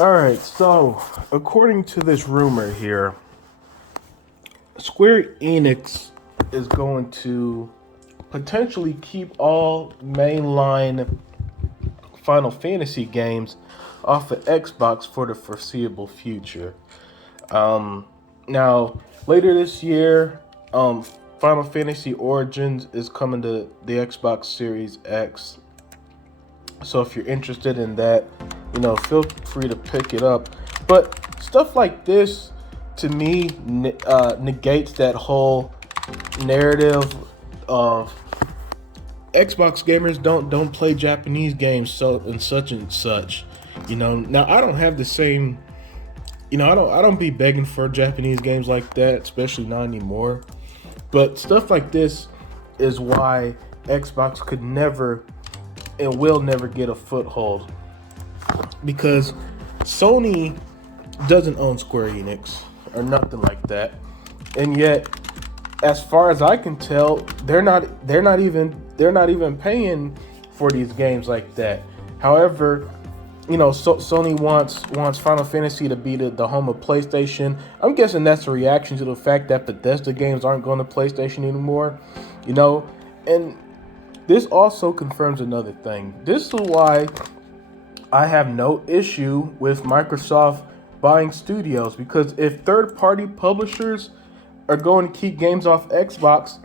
All right, so according to this rumor here, Square Enix is going to potentially keep all mainline Final Fantasy games off of Xbox for the foreseeable future. Now, later this year, Final Fantasy Origins is coming to the Xbox Series X. So if you're interested in that, feel free to pick it up. But stuff like this, to me, negates that whole narrative of Xbox gamers don't play Japanese games so and such and such. Now I don't have the same. I don't be begging for Japanese games like that, especially not anymore. But stuff like this is why Xbox could never and will never get a foothold, because Sony doesn't own Square Enix or nothing like that, and yet, as far as I can tell, they're not even paying for these games like that. However, Sony wants Final Fantasy to be the home of PlayStation. I'm guessing that's a reaction to the fact that Bethesda games aren't going to PlayStation anymore. And this also confirms another thing. This is why I have no issue with Microsoft buying studios, because if third-party publishers are going to keep games off Xbox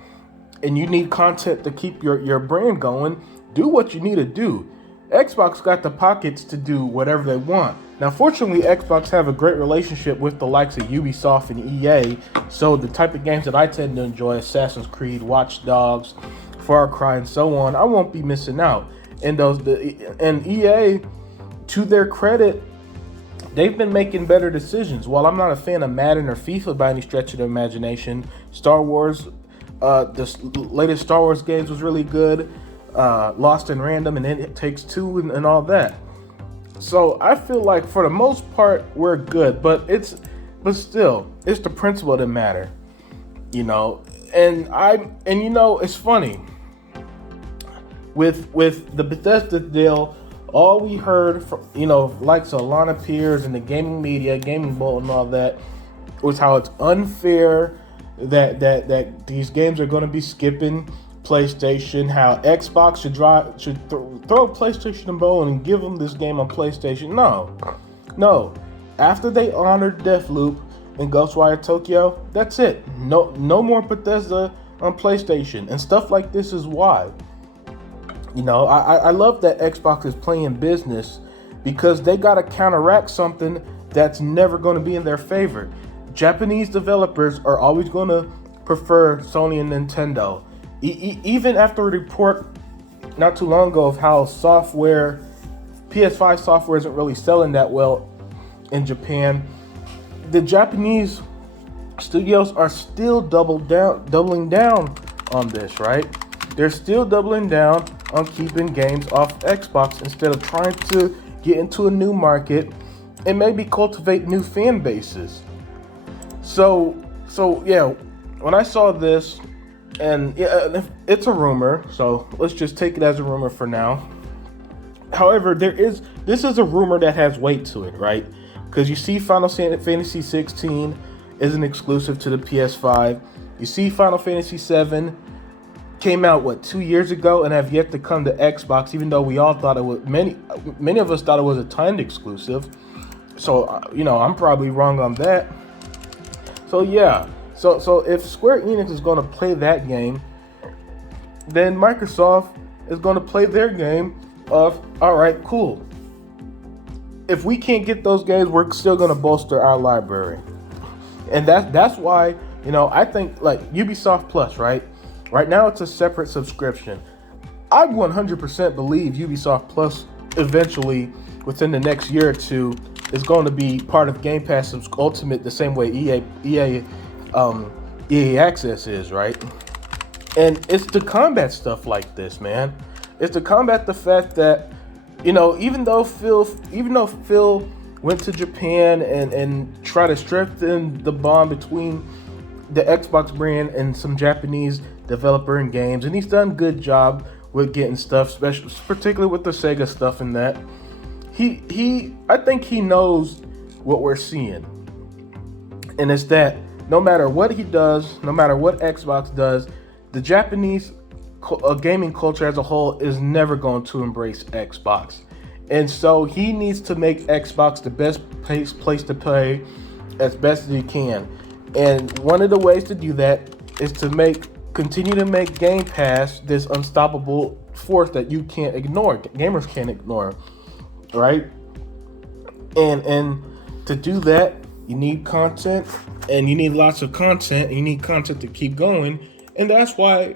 and you need content to keep your brand going, do what you need to do. Xbox got the pockets to do whatever they want. Now, fortunately, Xbox have a great relationship with the likes of Ubisoft and EA, so the type of games that I tend to enjoy, Assassin's Creed, Watch Dogs, Far Cry, and so on, I won't be missing out. And EA, to their credit, they've been making better decisions. While I'm not a fan of Madden or FIFA by any stretch of the imagination, Star Wars, the latest Star Wars games was really good. Lost in Random and It Takes Two and all that. So I feel like for the most part we're good, but still it's the principle that matter, And it's funny with the Bethesda deal. All we heard from likes of Lana Pierce and the gaming media, Gaming Bolt and all that, was how it's unfair that these games are going to be skipping PlayStation, how Xbox should throw PlayStation a bone and give them this game on PlayStation. No. After they honored Deathloop and Ghostwire Tokyo, that's it. No more Bethesda on PlayStation, and stuff like this is why. I love that Xbox is playing business, because they got to counteract something that's never going to be in their favor. Japanese developers are always going to prefer Sony and Nintendo. Even after a report not too long ago of how PS5 software isn't really selling that well in Japan, the Japanese studios are still doubling down on this, right? They're still doubling down on keeping games off Xbox instead of trying to get into a new market and maybe cultivate new fan bases. So yeah, when I saw this, and it's a rumor, so let's just take it as a rumor for now. However, this is a rumor that has weight to it, right? Because you see Final Fantasy 16 is an exclusive to the PS5. You see Final Fantasy 7 came out 2 years ago and have yet to come to Xbox, even though we all thought it was many of us thought it was a timed exclusive. So I'm probably wrong on that. So yeah, so if Square Enix is going to play that game, then Microsoft is going to play their game of, all right, cool. If we can't get those games, we're still going to bolster our library. And that's why, I think like Ubisoft Plus, right? Right now it's a separate subscription. I 100% believe Ubisoft Plus eventually, within the next year or two, is going to be part of Game Pass Ultimate the same way EA Access is, right? And it's to combat stuff like this, man. It's to combat the fact that, even though Phil went to Japan and tried to strengthen the bond between the Xbox brand and some Japanese developer and games, and he's done a good job with getting stuff, particularly with the Sega stuff and that. I think he knows what we're seeing, and it's that no matter what he does, no matter what Xbox does, the Japanese gaming culture as a whole is never going to embrace Xbox. And so he needs to make Xbox the best place to play as best as he can. And one of the ways to do that is to continue to make Game Pass this unstoppable force that you can't ignore. Gamers can't ignore, right? And to do that, you need content, and you need lots of content, and you need content to keep going. And that's why,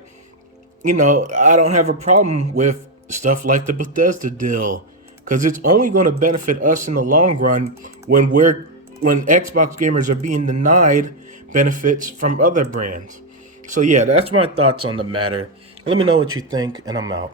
I don't have a problem with stuff like the Bethesda deal, because it's only going to benefit us in the long run when Xbox gamers are being denied benefits from other brands. So yeah, that's my thoughts on the matter. Let me know what you think, and I'm out.